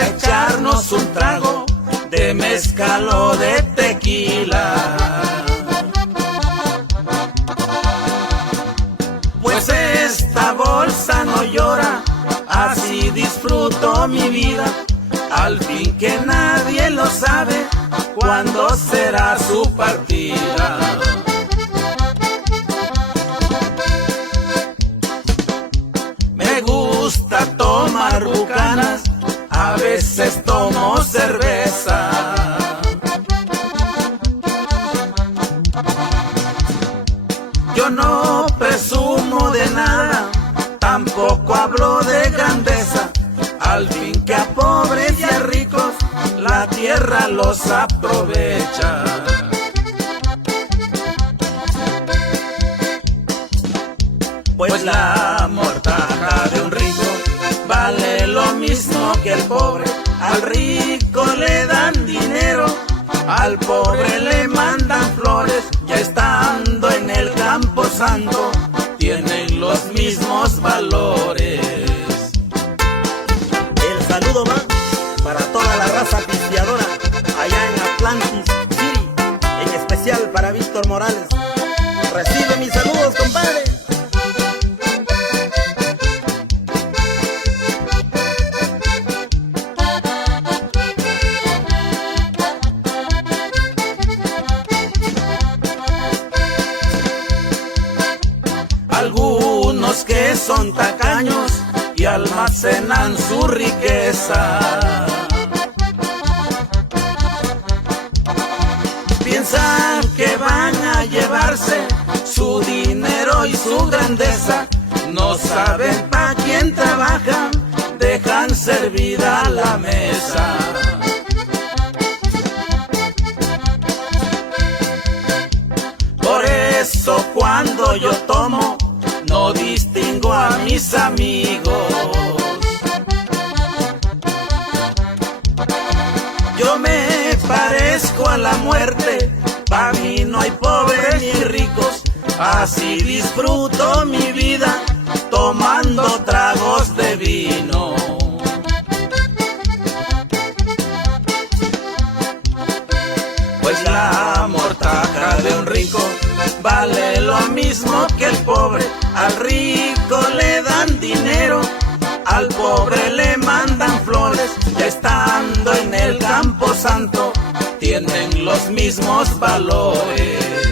a echarnos un trago de mezcal o de tequila. Pues esta bolsa no llora, así disfruto mi vida. Al fin que nadie lo sabe, cuándo será su partida. Me gusta tomar bucanas, a veces tomo cerveza. Yo no presumo de nada, tampoco hablo de grandeza. Al fin que a pobres y a ricos la tierra los aprovecha. Pues la mortaja de un rico vale lo mismo que el pobre. Al rico le dan dinero, al pobre le mandan flores. Ya estando en el camposanto tienen los mismos valores. El saludo va para toda la raza pisteadora allá en Atlantis City, en especial para Víctor Morales. Recibe mis saludos, compadre. Algunos que son tacaños y almacenan su riqueza, piensan que van a llevarse su dinero y su grandeza. No saben pa' quién trabajan, dejan servida la mesa. Por eso cuando yo tomo, no distingo a mis amigos. Yo me parezco a la muerte, pa' mí no hay pobres ni ricos. Así disfruto mi vida, tomando tragos de vino. Pues la mortaja de un rico vale lo mismo que el pobre. Al rico le dan dinero, al pobre le mandan flores. Ya estando en el camposanto tienen los mismos valores.